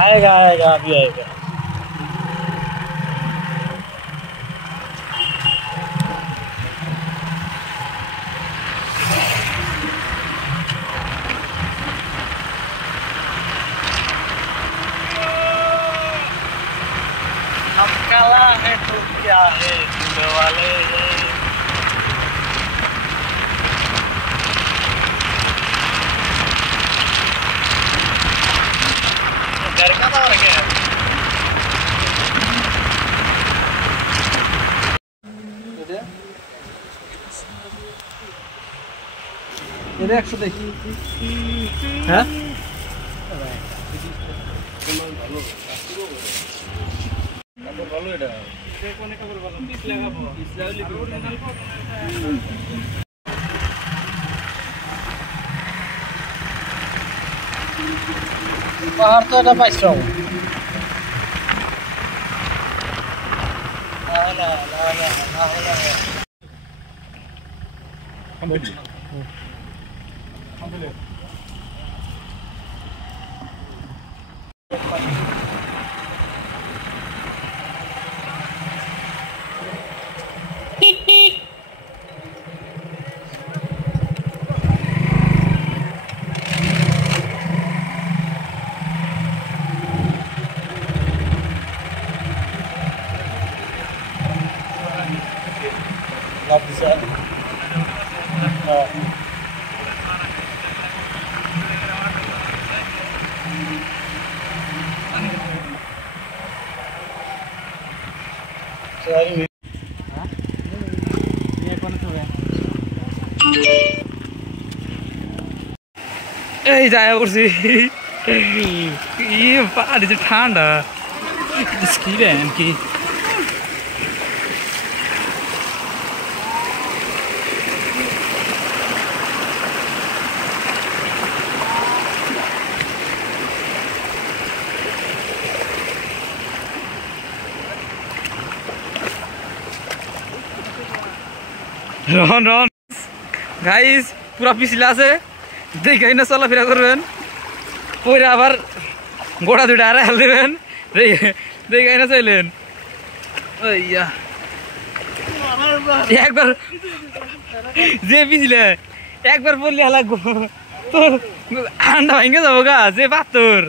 आएगा आएगा अभी आएगा। हम काला है तो क्या है दिल वाले। घर का था और क्या এটা 100 দেখি হ্যাঁ ভালো এটা কোনে কাপড় ভালো 30 লাগাবো 30 লাগালে পাহাড় তো এটা পাইছো না না না না না complete complete Love this one. Sorry. ये कौन सा है এই যায় করছি ये पानी से ठंडा इसकी बहन की রন রন গাইস পুরা পিছলা আছে দেখাই না চলাফেরা করবেন পরে আবার গোড়া দুটা আর হেল দেবেন দেখাই না চাইলেন ওইয়া একবার যে পিছলে একবার বললে হালা তোর আন্ডা ভেঙে যাবো গা যে পাথর